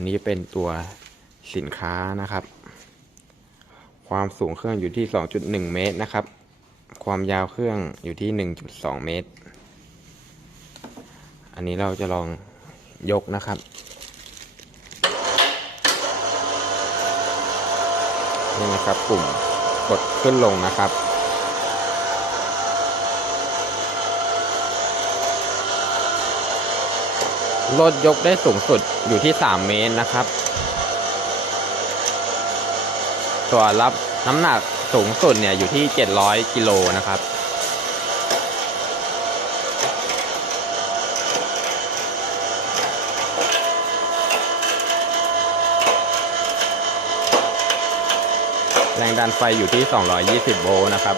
อันนี้เป็นตัวสินค้านะครับ ความสูงเครื่องอยู่ที่ 2.1 เมตรนะครับ ความยาวเครื่องอยู่ที่ 1.2 เมตร อันนี้เราจะลองยกนะครับ นี่นะครับปุ่มกดขึ้นลงนะครับ รถยกได้สูงสุดอยู่ที่ 3 เมตรนะครับ ตัวรับน้ำหนักสูงสุดเนี่ยอยู่ที่ 700 กิโลนะครับ แรงดันไฟอยู่ที่ 220 โวลต์นะครับ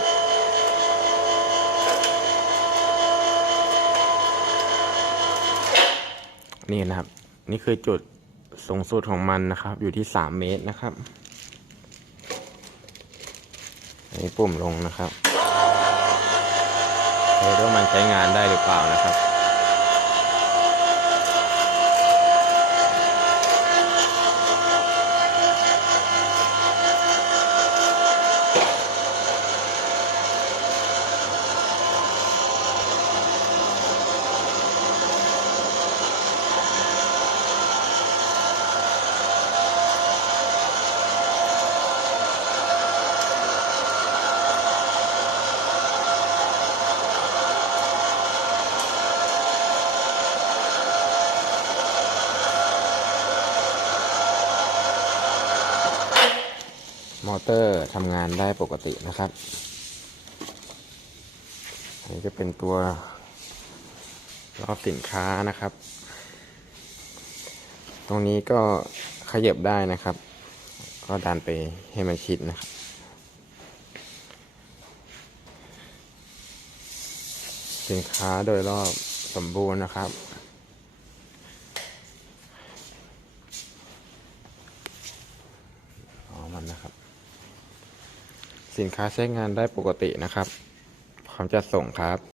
นี่นะครับ นี่คือจุดสูงสุดของมันนะครับ อยู่ที่สามเมตรนะครับอันนี้ปุ่มลงนะครับดูว่ามันใช้งานได้หรือเปล่านะครับ มอเตอร์ทำงานได้ปกตินะครับ อันนี้จะเป็นตัวรอบสินค้านะครับ ตรงนี้ก็ขยับได้นะครับ ก็ดันไปให้มันชิดนะครับสินค้าโดยรอบสมบูรณ์นะครับ อ๋อมันนะครับ สินค้าใช้งานได้ปกตินะครับพร้อมจะส่งครับ